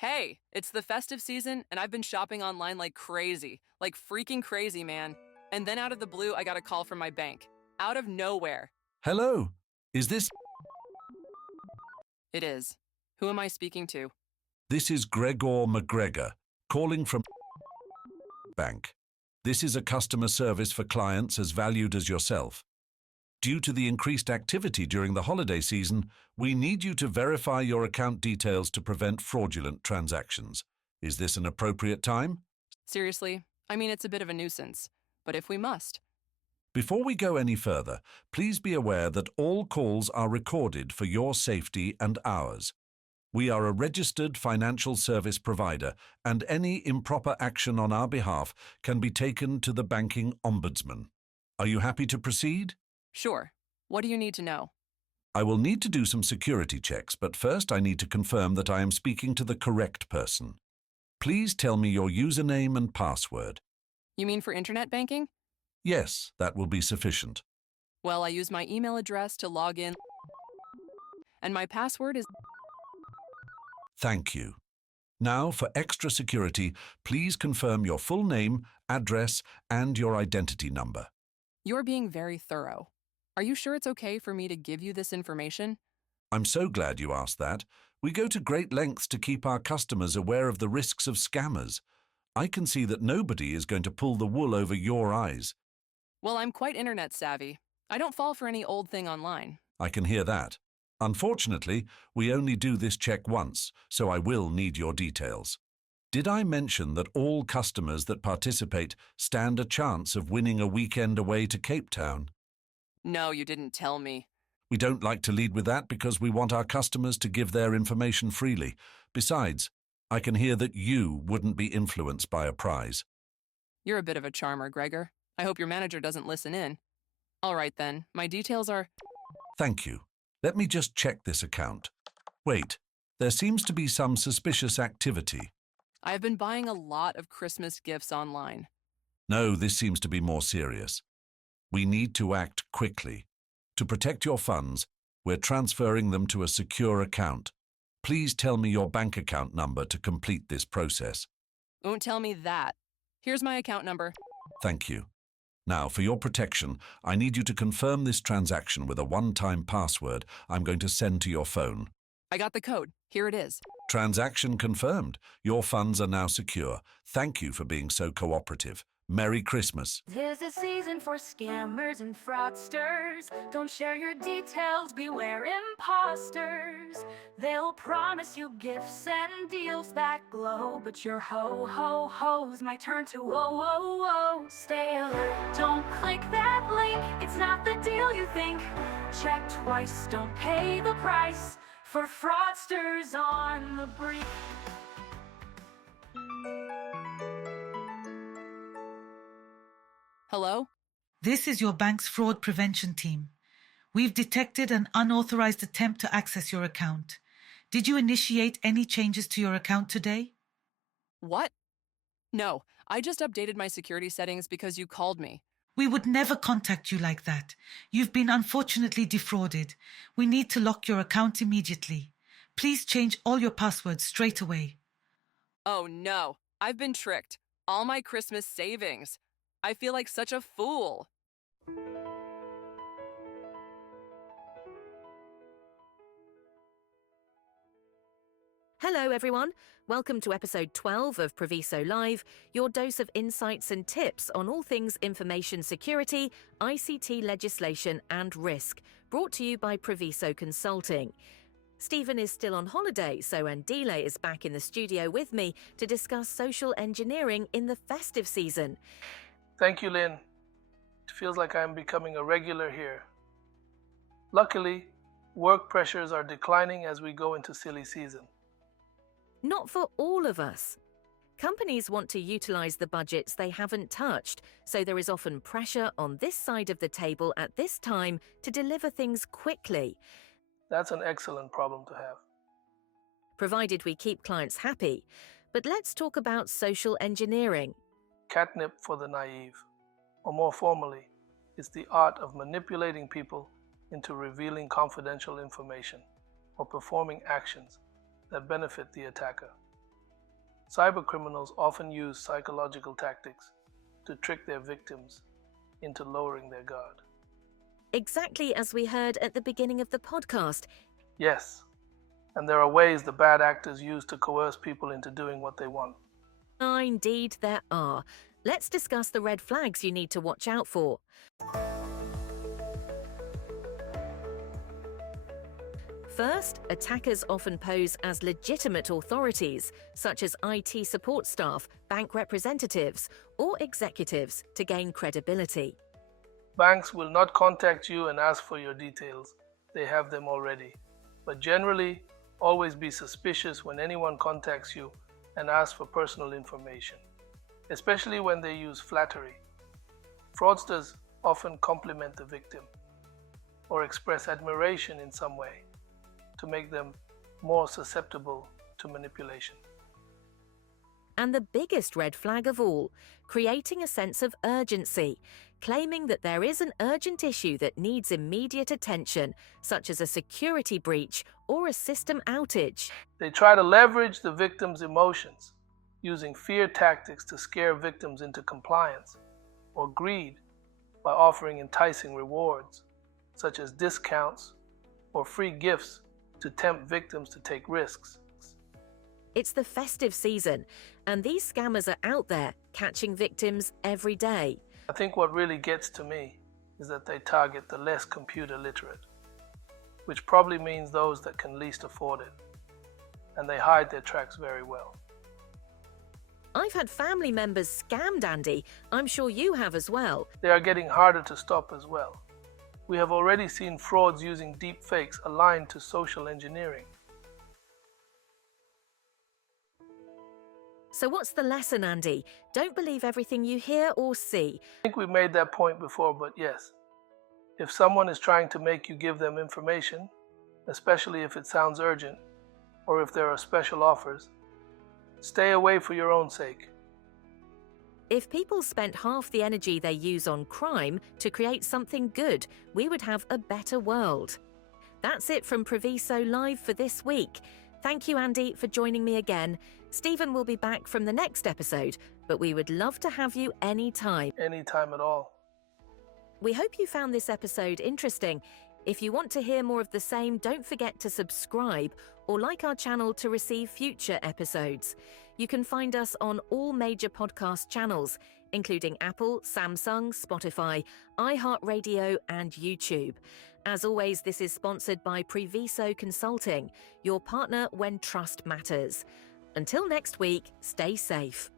Hey, it's the festive season, and I've been shopping online like crazy. Like freaking crazy, man. And then out of the blue, I got a call from my bank. Out of nowhere. Hello, is this? It is. Who am I speaking to? This is Gregor McGregor, calling from bank. This is a customer service for clients as valued as yourself. Due to the increased activity during the holiday season, we need you to verify your account details to prevent fraudulent transactions. Is this an appropriate time? Seriously, I mean, it's a bit of a nuisance. But if we must. Before we go any further, please be aware that all calls are recorded for your safety and ours. We are a registered financial service provider, and any improper action on our behalf can be taken to the banking ombudsman. Are you happy to proceed? Sure. What do you need to know? I will need to do some security checks, but first I need to confirm that I am speaking to the correct person. Please tell me your username and password. You mean for internet banking? Yes, that will be sufficient. Well, I use my email address to log in, and my password is. Thank you. Now, for extra security, please confirm your full name, address, and your identity number. You're being very thorough. Are you sure it's okay for me to give you this information? I'm so glad you asked that. We go to great lengths to keep our customers aware of the risks of scammers. I can see that nobody is going to pull the wool over your eyes. Well, I'm quite internet savvy. I don't fall for any old thing online. I can hear that. Unfortunately, we only do this check once, so I will need your details. Did I mention that all customers that participate stand a chance of winning a weekend away to Cape Town? No, you didn't tell me. We don't like to lead with that because we want our customers to give their information freely. Besides, I can hear that you wouldn't be influenced by a prize. You're a bit of a charmer, Gregor. I hope your manager doesn't listen in. All right then, my details are. Thank you. Let me just check this account. Wait, there seems to be some suspicious activity. I've been buying a lot of Christmas gifts online. No, this seems to be more serious. We need to act quickly. To protect your funds, we're transferring them to a secure account. Please tell me your bank account number to complete this process. Don't tell me that. Here's my account number. Thank you. Now, for your protection, I need you to confirm this transaction with a one-time password I'm going to send to your phone. I got the code. Here it is. Transaction confirmed. Your funds are now secure. Thank you for being so cooperative. Merry Christmas. Tis a season for scammers and fraudsters. Don't share your details, beware imposters. They'll promise you gifts and deals that glow, but your ho-ho-hos might turn to whoa-whoa-whoa. Stay alert, don't click that link, it's not the deal you think. Check twice, don't pay the price for fraudsters on the brink. Hello? This is your bank's fraud prevention team. We've detected an unauthorized attempt to access your account. Did you initiate any changes to your account today? What? No, I just updated my security settings because you called me. We would never contact you like that. You've been unfortunately defrauded. We need to lock your account immediately. Please change all your passwords straight away. Oh no, I've been tricked. All my Christmas savings. I feel like such a fool. Hello everyone, welcome to episode 12 of Priviso Live, your dose of insights and tips on all things information security, ICT legislation and risk, brought to you by Priviso Consulting. Stephen is still on holiday, so Andile is back in the studio with me to discuss social engineering in the festive season. Thank you, Lynn. It feels like I'm becoming a regular here. Luckily, work pressures are declining as we go into silly season. Not for all of us. Companies want to utilize the budgets they haven't touched, so there is often pressure on this side of the table at this time to deliver things quickly. That's an excellent problem to have. Provided we keep clients happy. But let's talk about social engineering. Catnip for the naive. Or more formally, it's the art of manipulating people into revealing confidential information or performing actions that benefit the attacker. Cybercriminals often use psychological tactics to trick their victims into lowering their guard. Exactly as we heard at the beginning of the podcast. Yes, and there are ways the bad actors use to coerce people into doing what they want. Indeed, there are. Let's discuss the red flags you need to watch out for. First, attackers often pose as legitimate authorities, such as IT support staff, bank representatives, or executives, to gain credibility. Banks will not contact you and ask for your details. They have them already. But generally, always be suspicious when anyone contacts you and asks for personal information, especially when they use flattery. Fraudsters often compliment the victim or express admiration in some way to make them more susceptible to manipulation. And the biggest red flag of all, creating a sense of urgency, claiming that there is an urgent issue that needs immediate attention, such as a security breach or a system outage. They try to leverage the victim's emotions, using fear tactics to scare victims into compliance, or greed by offering enticing rewards, such as discounts or free gifts to tempt victims to take risks. It's the festive season, and these scammers are out there catching victims every day. I think what really gets to me is that they target the less computer literate, which probably means those that can least afford it, and they hide their tracks very well. I've had family members scammed, Andy. I'm sure you have as well. They are getting harder to stop as well. We have already seen frauds using deep fakes aligned to social engineering. So what's the lesson, Andy? Don't believe everything you hear or see. I think we've made that point before, but yes, if someone is trying to make you give them information, especially if it sounds urgent or if there are special offers, stay away for your own sake. If people spent half the energy they use on crime to create something good, we would have a better world. That's it from Priviso Live for this week. Thank you, Andy, for joining me again. Stephen will be back from the next episode, but we would love to have you anytime. Anytime at all. We hope you found this episode interesting. If you want to hear more of the same, don't forget to subscribe or like our channel to receive future episodes. You can find us on all major podcast channels, including Apple, Samsung, Spotify, iHeartRadio, and YouTube. As always, this is sponsored by Priviso Consulting, your partner when trust matters. Until next week, stay safe.